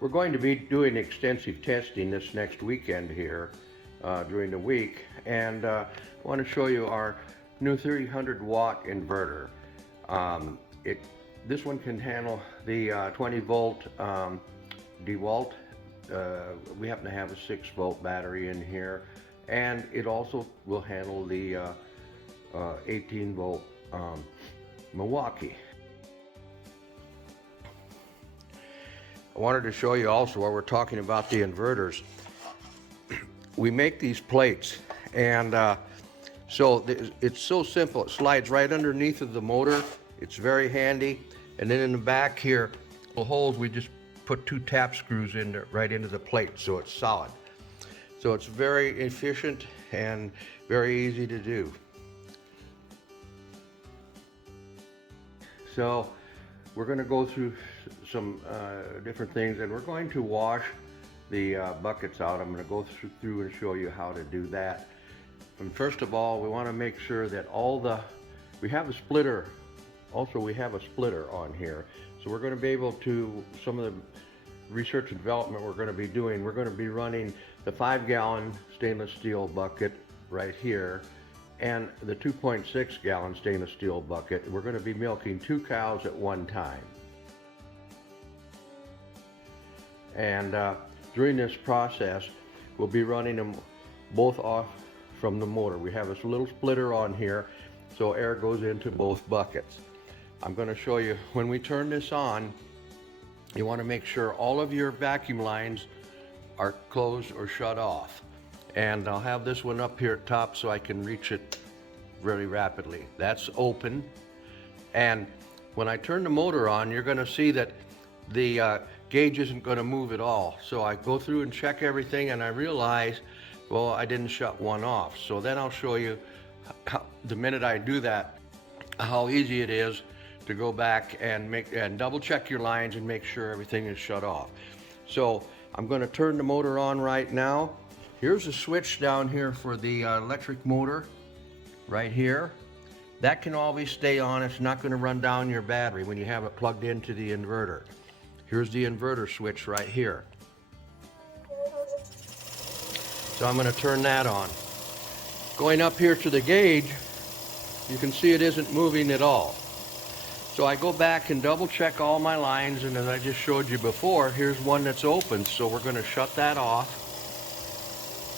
We're going to be doing extensive testing this next weekend here during the week, and I want to show you our new 300 watt inverter. This one can handle the 20 volt DeWalt. We happen to have a 6 volt battery in here, and it also will handle the 18 volt Milwaukee. I wanted to show you also, while we're talking about the inverters, we make these plates, and so it's so simple. It slides right underneath of the motor. It's very handy. And then in the back here, the holes, we just put 2 tap screws in there, right into the plate, so it's solid. So it's very efficient and very easy to do. So we're going to go through some different things, and we're going to wash the buckets out. I'm going to go through and show you how to do that. And first of all, we want to make sure that we have a splitter. Also, we have a splitter on here. So we're going to be able to, some of the research and development we're going to be doing, we're going to be running the 5-gallon stainless steel bucket right here, and the 2.6 gallon stainless steel bucket. We're going to be milking 2 cows at one time. And during this process, we'll be running them both off from the motor. We have this little splitter on here, so air goes into both buckets. I'm going to show you, when we turn this on, you want to make sure all of your vacuum lines are closed or shut off. And I'll have this one up here at top so I can reach it very rapidly. That's open. And when I turn the motor on, you're going to see that the gauge isn't going to move at all. So I go through and check everything, and I realize, well, I didn't shut one off. So then I'll show you how, the minute I do that, how easy it is to go back and double check your lines and make sure everything is shut off. So I'm going to turn the motor on right now. Here's a switch down here for the electric motor right here. That can always stay on. It's not going to run down your battery when you have it plugged into the inverter. Here's the inverter switch right here. So I'm going to turn that on. Going up here to the gauge, you can see it isn't moving at all. So I go back and double check all my lines, and as I just showed you before, here's one that's open, so we're going to shut that off.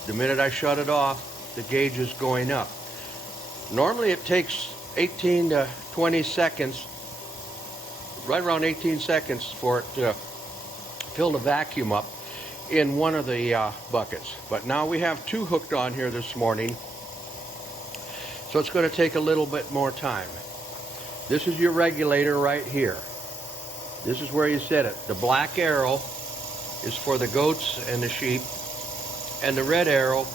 The minute I shut it off, the gauge is going up. Normally it takes 18 to 20 seconds, right around 18 seconds, for it to fill the vacuum up in one of the buckets. But now we have 2 hooked on here this morning, so it's going to take a little bit more time. This is your regulator right here. This is where you set it. The black arrow is for the goats and the sheep, and the red arrow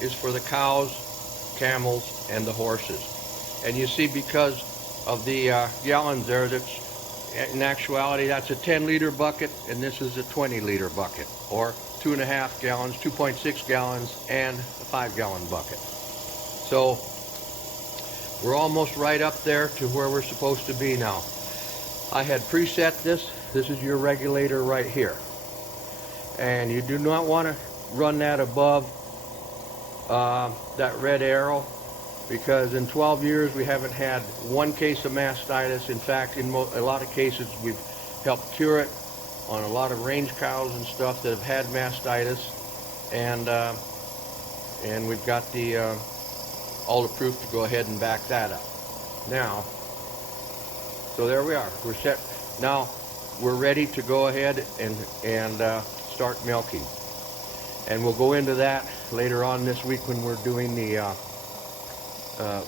is for the cows, camels, and the horses. And you see, because of the gallons there, that's, in actuality, that's a 10-liter bucket, and this is a 20-liter bucket, or 2.5 gallons, 2.6 gallons, and a 5-gallon bucket. So we're almost right up there to where we're supposed to be now. I had preset this. This is your regulator right here. And you do not want to run that above that red arrow, because in 12 years we haven't had one case of mastitis. In fact, in a lot of cases we've helped cure it on a lot of range cows and stuff that have had mastitis, and we've got the all the proof to go ahead and back that up. Now, so there we are. We're set. Now we're ready to go ahead and start milking. And we'll go into that later on this week when we're doing the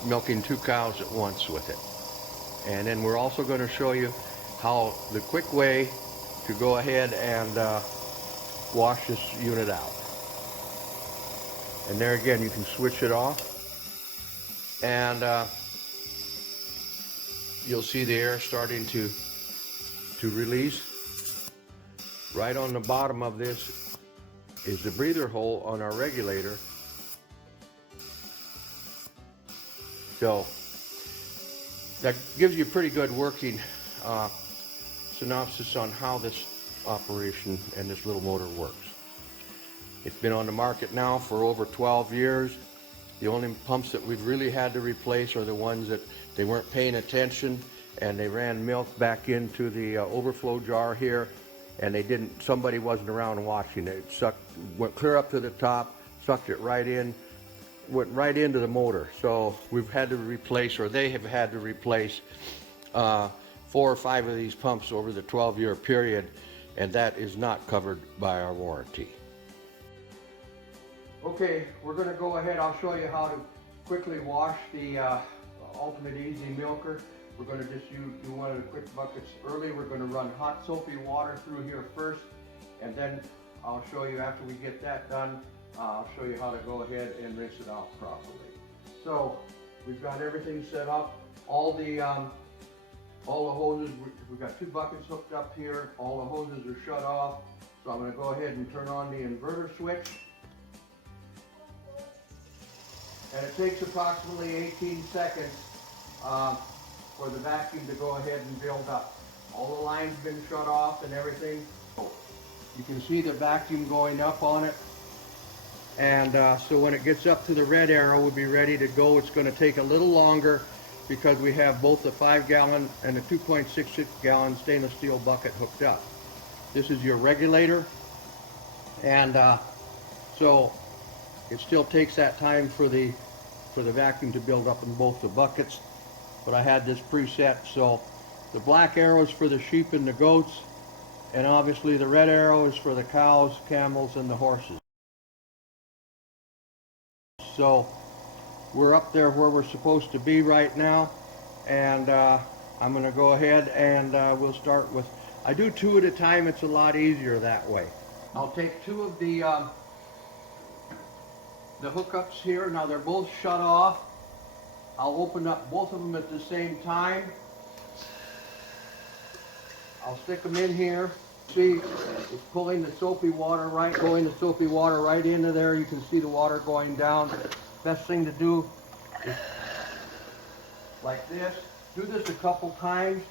milking 2 cows at once with it. And then we're also going to show you how the quick way to go ahead and wash this unit out. And there again, you can switch it off, and you'll see the air starting to release. Right on the bottom of this is the breather hole on our regulator. So that gives you a pretty good working synopsis on how this operation and this little motor works. It's been on the market now for over 12 years. The only pumps that we've really had to replace are the ones that they weren't paying attention and they ran milk back into the overflow jar here, and somebody wasn't around watching it. It went clear up to the top, sucked it right in, went right into the motor. So we've had to replace, or they have had to replace 4 or 5 of these pumps over the 12-year period, and that is not covered by our warranty. Okay, we're going to go ahead. I'll show you how to quickly wash the Ultimate Easy Milker. We're going to just use one of the quick buckets early. We're going to run hot soapy water through here first, and then I'll show you after we get that done, I'll show you how to go ahead and rinse it out properly. So we've got everything set up. All the hoses, we've got 2 buckets hooked up here. All the hoses are shut off. So I'm going to go ahead and turn on the inverter switch. And it takes approximately 18 seconds for the vacuum to go ahead and build up. All the lines have been shut off and everything. You can see the vacuum going up on it. And so when it gets up to the red arrow, we'll be ready to go. It's going to take a little longer because we have both the 5-gallon and the 2.66-gallon stainless steel bucket hooked up. This is your regulator. And so it still takes that time for the vacuum to build up in both the buckets, but I had this preset. So the black arrow is for the sheep and the goats, and obviously the red arrow is for the cows, camels, and the horses. So we're up there where we're supposed to be right now, and I'm going to go ahead and we'll start with, I do 2 at a time. It's a lot easier that way. I'll take 2 of the hookups here. Now they're both shut off. I'll open up both of them at the same time. I'll stick them in here. See, it's pulling the soapy water right, into there. You can see the water going down. Best thing to do is like this. Do this a couple times.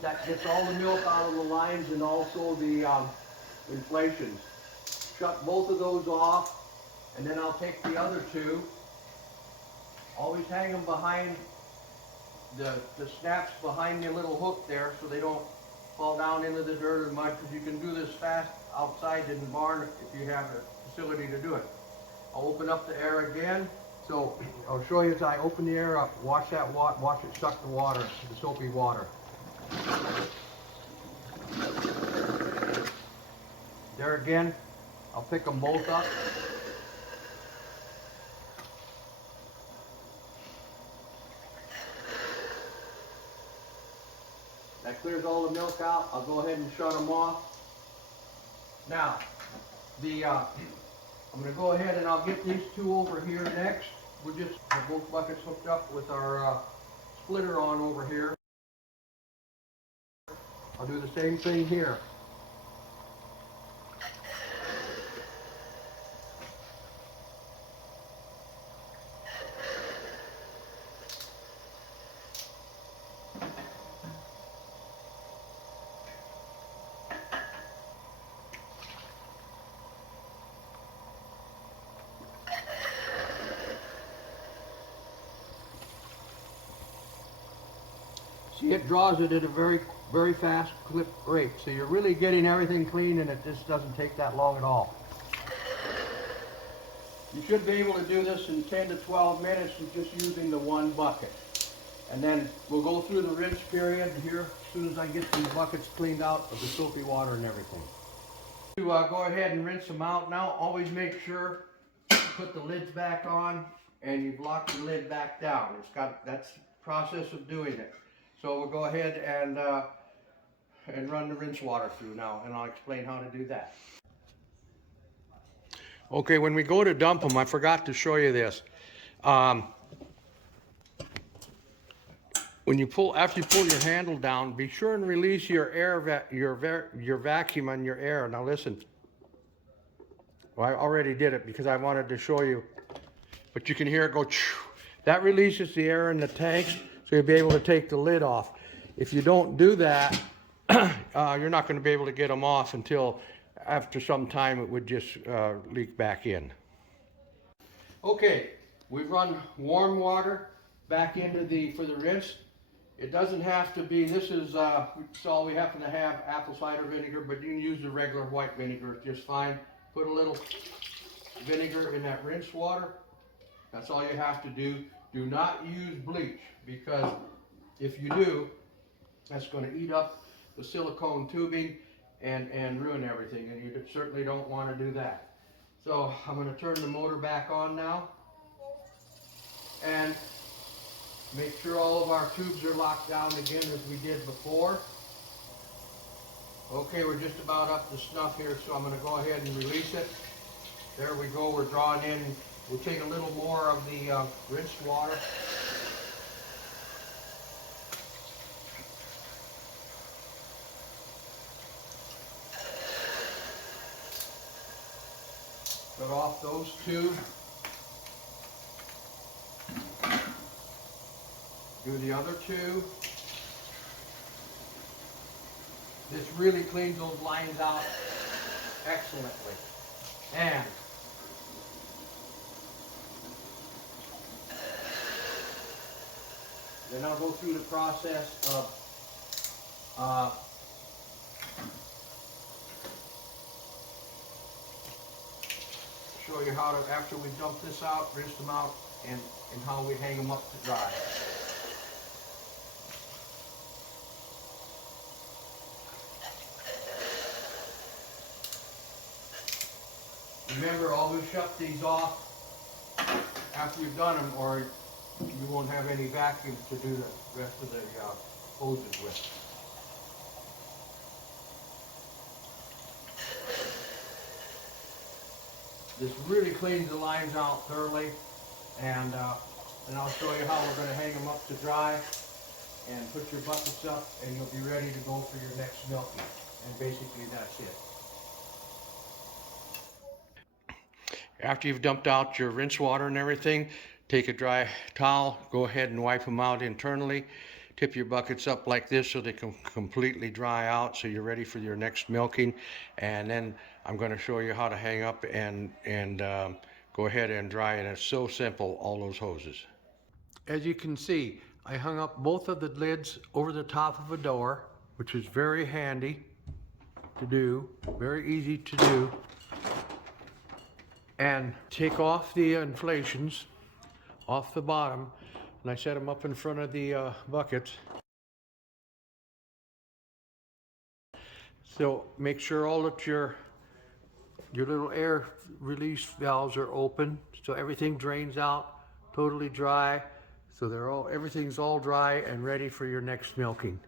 That gets all the milk out of the lines and also the inflations. Shut both of those off. And then I'll take the other 2, always hang them behind the snaps behind the little hook there so they don't fall down into the dirt or mud, because you can do this fast outside in the barn if you have a facility to do it. I'll open up the air again. So I'll show you as I open the air up, watch it suck the water, the soapy water. There again, I'll pick them both up. That clears all the milk out. I'll go ahead and shut them off. Now, I'm going to go ahead and I'll get these 2 over here next. We'll just have both buckets hooked up with our splitter on over here. I'll do the same thing here. See, it draws it at a very, very fast clip rate. So you're really getting everything clean, and it just doesn't take that long at all. You should be able to do this in 10 to 12 minutes with just using the 1 bucket. And then we'll go through the rinse period here as soon as I get these buckets cleaned out of the soapy water and everything. To go ahead and rinse them out now, always make sure you put the lids back on and you've locked the lid back down. That's the process of doing it. So we'll go ahead and run the rinse water through now, and I'll explain how to do that. Okay, when we go to dump them, I forgot to show you this. When you after you pull your handle down, be sure and release your your vacuum on your air. Now listen. Well, I already did it because I wanted to show you, but you can hear it go. That releases the air in the tanks, so you'll be able to take the lid off. If you don't do that, you're not going to be able to get them off until after some time it would just leak back in. Okay, we've run warm water back into for the rinse. It doesn't have to be, this is all we happen to have, apple cider vinegar, but you can use the regular white vinegar, it's just fine. Put a little vinegar in that rinse water. That's all you have to do. Do not use bleach, because if you do, that's going to eat up the silicone tubing and ruin everything, and you certainly don't want to do that. So I'm going to turn the motor back on now and make sure all of our tubes are locked down again as we did before. Okay, we're just about up to snuff here, so I'm going to go ahead and release it. There we go, we're drawing in. We'll take a little more of the rinsed water. Cut off those two. Do the other two. This really cleans those lines out excellently. And then I'll go through the process of show you how to, after we dump this out, rinse them out, and how we hang them up to dry. Remember, always shut these off after you've done them, or you won't have any vacuum to do the rest of the hoses with. This really cleans the lines out thoroughly, and I'll show you how we're going to hang them up to dry, and put your buckets up, and you'll be ready to go for your next milking. And basically that's it. After you've dumped out your rinse water and everything, take a dry towel, go ahead and wipe them out internally. Tip your buckets up like this so they can completely dry out, so you're ready for your next milking. And then I'm going to show you how to hang up and go ahead and dry it. It's so simple, all those hoses. As you can see, I hung up both of the lids over the top of a door, which is very handy to do, very easy to do. And take off the inflations off the bottom, and I set them up in front of the buckets. So make sure all of your little air release valves are open, so everything drains out totally dry, so everything's all dry and ready for your next milking.